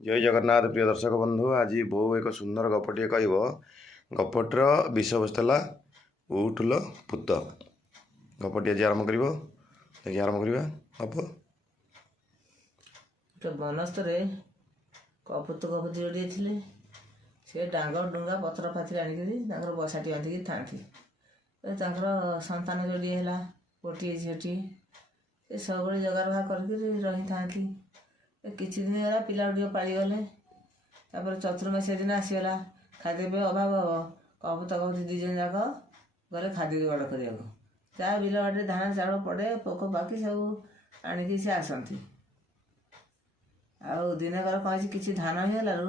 जय जगन्नाथ प्रिय दर्शक बंधु आज बो एक सुंदर गपटे कह गपटर विषयवस्तु है उठल भूत गपटी आज आरंभ कर आरंभ करवा गप ଗୋଟେ ବନସ୍ତରେ କପତି ଯୋଡ଼ିଏ ଥିଲେ। ସେ ଡାଙ୍ଗ ଡୁଙ୍ଗା ପତ୍ର ପାତିରେ ଆଣିକରି ତାଙ୍କର ବସାଟି ବାନ୍ଧିକି ଥାନ୍ତି। ତାଙ୍କର ସନ୍ତାନ ଯୋଡ଼ିଏ ହେଲା, ଗୋଟିଏ ଝିଅଟିଏ। ସେ ସବୁବେଳେ ଜଗାରଖା କରିକି ରହିଥାନ୍ତି। କିଛି ଦିନ ହେଲା ପିଲା ଟିକେ ପାଳିଗଲେ। ତାପରେ ଚତୁର୍ମାସିଆ ଦିନ ଆସିଗଲା, ଖାଦ୍ୟପେୟ ଅଭାବ ହେବ। କପତି ଦୁଇ ଜଣ ଯାକ ଗଲେ ଖାଦ୍ୟ ଯୋଗାଡ଼ କରିବାକୁ। ଯାହା ବିଲ ବାଡ଼ିରେ ଧାନ ଚାଉଳ ପଡ଼େ, ପୋକ ପାଖି ସବୁ ଆଣିକି ସେ ଆସନ୍ତି। ଆଉ ଦିନକର କ'ଣ ହେଇଛି, କିଛି ଧାନ ହେଇଗଲାରୁ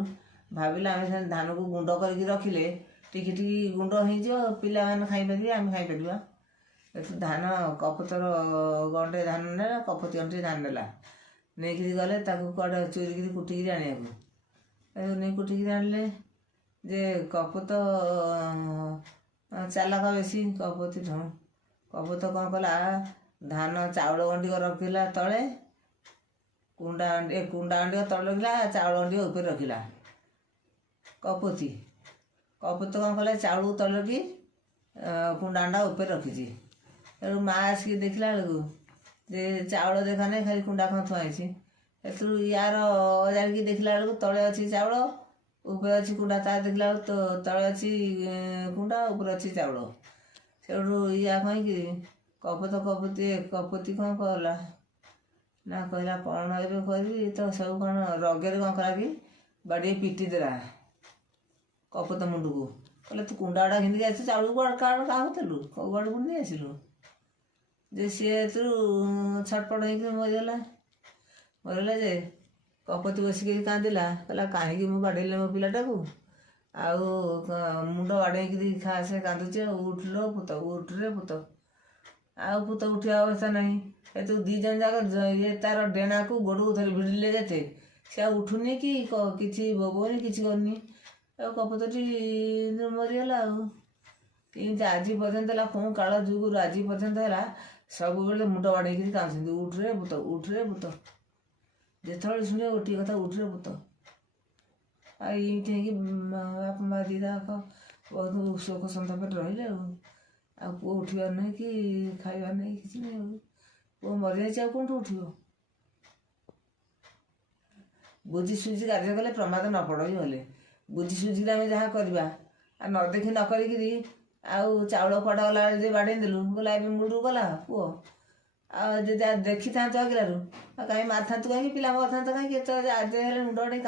ଭାବିଲେ ଆମେ ସେ ଧାନକୁ ଗୁଣ୍ଡ କରିକି ରଖିଲେ ଟିକେ ଟିକେ ଗୁଣ୍ଡ ହେଇଯିବ, ପିଲାମାନେ ଖାଇପାରିବେ, ଆମେ ଖାଇପାରିବା। ଏଠୁ ଧାନ କପତର ଗଣ୍ଡେ ଧାନ ନେଲା, କପତି ଗଣ୍ଡେ ଧାନ ନେଲା। ନେଇକିରି ଗଲେ ତାକୁ କୁଆଡ଼େ ଚୋରିକିରି କୁଟିକିରି ଆଣିବାକୁ। ନେଇ କୁଟିକିରି ଆଣିଲେ ଯେ କପତ ଚାଲାକ ବେଶୀ କପତିଠୁ। କପତ କ'ଣ କଲା, ଧାନ ଚାଉଳ ଗଣ୍ଡିକ ରଖିଲା ତଳେ, କୁଣ୍ଡା ଗଣ୍ଡିକ ତଳେ ରଖିଲା, ଚାଉଳ ଗଣ୍ଡିକ ଉପରେ ରଖିଲା। କପତ କ'ଣ କଲା, ଚାଉଳକୁ ତଳେ ରଖି କୁଣ୍ଡା ଗଣ୍ଡା ଉପରେ ରଖିଛି। ତେଣୁ ମାଆ ଆସିକି ଦେଖିଲା ବେଳକୁ ଯେ ଚାଉଳ ଦେଖା ନାହିଁ, ଖାଲି କୁଣ୍ଡା କ'ଣ ଥୁଆ ହେଇଛି। ଏଥିରୁ ୟାର ଅଜାଡ଼ିକି ଦେଖିଲା ବେଳକୁ ତଳେ ଅଛି ଚାଉଳ, ଉପରେ ଅଛି କୁଣ୍ଡା। ତା ଦେଖିଲା ବେଳକୁ ତଳେ ଅଛି କୁଣ୍ଡା, ଉପରେ ଅଛି ଚାଉଳ। ସେଠୁ ୟା କହିକିରି କପତି କ'ଣ କଲା ନା, କହିଲା କ'ଣ ଏବେ କରିବି। ତ ସବୁ କ'ଣ ରଗରେ କ'ଣ କଲା କି ବାଡ଼ିଏ ପିଟି ଦେଲା କପତ ମୁଣ୍ଡକୁ। କହିଲେ ତୁ କୁଣ୍ଡା ଗୁଡ଼ା ଘିନିକି ଆସିଛୁ, ଚାଉଳକୁ କାହାକୁ ଦେଲୁ, କୁଆଡ଼କୁ ନେଇ ଆସିଲୁ। ଯେ ସିଏ ଏଥିରୁ ଛଟପଟ ହେଇକି ମରିଗଲା ଯେ କପତି ବସିକିରି କାନ୍ଦିଲା। କହିଲା କାହିଁକି ମୁଁ ବାଡ଼େଇଲି ମୋ ପିଲାଟାକୁ, ଆଉ ମୁଣ୍ଡ ବାଡ଼େଇକିରି ସେ କାନ୍ଦୁଛି। ଉଠିଲ ପୁତ, ଉଠରେ ପୁତ। ଆଉ ପୁତ ଉଠିବା ଅବସ୍ଥା ନାହିଁ। ଏଠୁ ଦୁଇ ଜଣ ଯାକ ଇଏ ତାର ଡେଣାକୁ ଗୋଡ଼କୁ ଧରି ଭିଡ଼ିଲେ ଯେତେ ସେ ଆଉ ଉଠୁନି କି କିଛି ବୋବଉନି, କିଛି କରୁନି। ଆଉ କପତଟି ମରିଗଲା। ଆଉ କିନ୍ତୁ ଆଜି ପର୍ଯ୍ୟନ୍ତ ହେଲା, କୋଉ କାଳ ଯୁଗରୁ ଆଜି ପର୍ଯ୍ୟନ୍ତ ହେଲା, ସବୁବେଳେ ମୁଣ୍ଡ ବାଡ଼େଇକିରି କାନ୍ଦୁଛନ୍ତି, ଉଠରେ ଭୂତ, ଉଠରେ ଭୂତ। ଯେତେବେଳେ ଶୁଣିବ ଗୋଟିଏ କଥା, ଉଠରେ ଭୂତ। ଆଉ ଏମିତି ହେଇକି ବାପା ମା ଦିଟା ବହୁତ ଶୋକ ସନ୍ତାପରେ ରହିଲେ। ଆଉ ପୁଅ ଉଠିବାର ନାହିଁ, କି ଖାଇବାର ନାହିଁ, କିଛି ନାହିଁ। ଆଉ ପୁଅ ମରିଯାଇଛି, ଆଉ କେଉଁଠୁ ଉଠିବ। ବୁଝି ସୁଝି କାର୍ଯ୍ୟ କଲେ ପ୍ରମାଦ ନ ପଡ଼ଇ ଗଲେ। ବୁଝି ସୁଝିକି ଆମେ ଯାହା କରିବା, ଆଉ ନ ଦେଖି ନ କରିକିରି ଆଉ ଚାଉଳ କୁଆଡ଼େ ଗଲା ବେଳେ ଯେ ବାଡ଼େଇ ଦେଲୁ, ଗଲା ଏବେ ମୁଣ୍ଡକୁ ଗଲା ପୁଅ। ଆଉ ଯଦି ଦେଖିଥାନ୍ତୁ ଆଗିଲାରୁ, ଆଉ କାହିଁ ମାରିଥାନ୍ତୁ, କାହିଁକି ପିଲା ମରିଥାନ୍ତା, କାହିଁକି ଏତେ ଆଜ ହେଲେ ମୁଣ୍ଡ ବାଡ଼େଇ